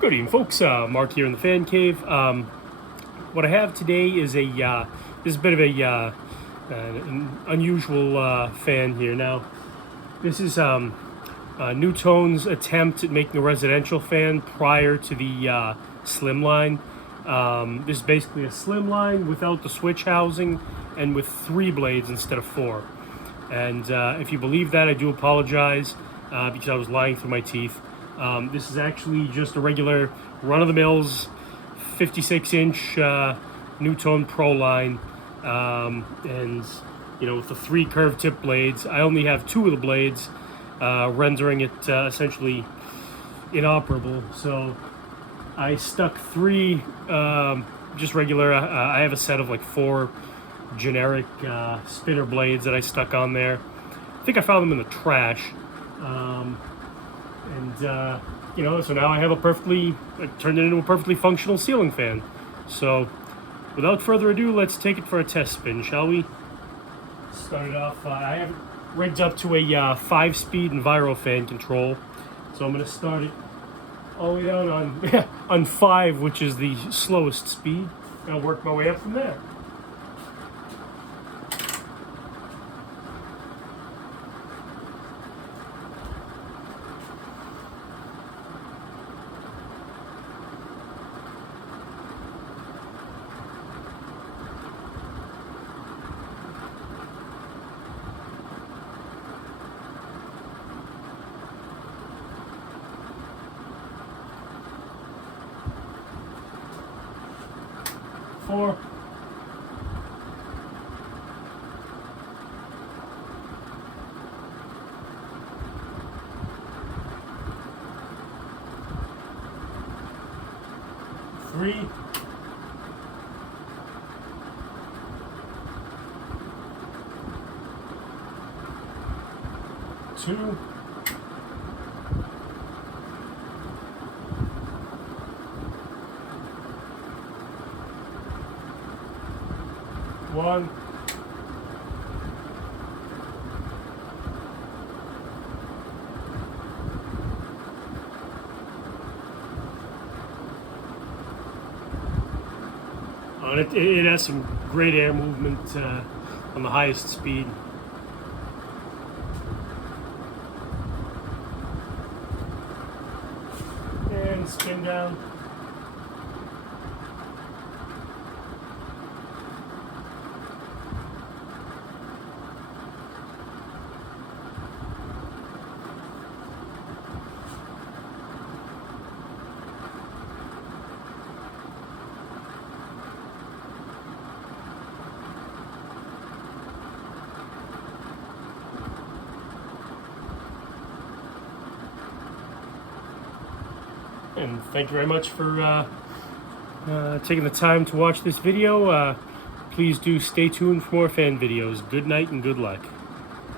Good evening, folks. Mark here in the fan cave. What I have today is this is a bit of an unusual fan here. Now, this is NuTone's attempt at making a residential fan prior to the Slimline. This is basically a Slimline without the switch housing and with 3 blades instead of 4. And if you believe that, I do apologize because I was lying through my teeth. This is actually just a regular run-of-the-mills 56-inch NuTone Pro line, and with the 3 curved tip blades. I only have 2 of the blades, rendering it essentially inoperable. So I stuck 3 just regular. I have a set of like 4 generic spinner blades that I stuck on there. I think I found them in the trash. So now I have I turned it into a perfectly functional ceiling fan. So without further ado, let's take it for a test spin, shall we? Start it off. I have it rigged up to a 5-speed Enviro fan control. So I'm going to start it all the way down on, on 5, which is the slowest speed. And I'll work my way up from there. Four. Three. Two. One. It has some great air movement on the highest speed. And spin down. And thank you very much for taking the time to watch this video. Please do stay tuned for more fan videos. Good night and good luck.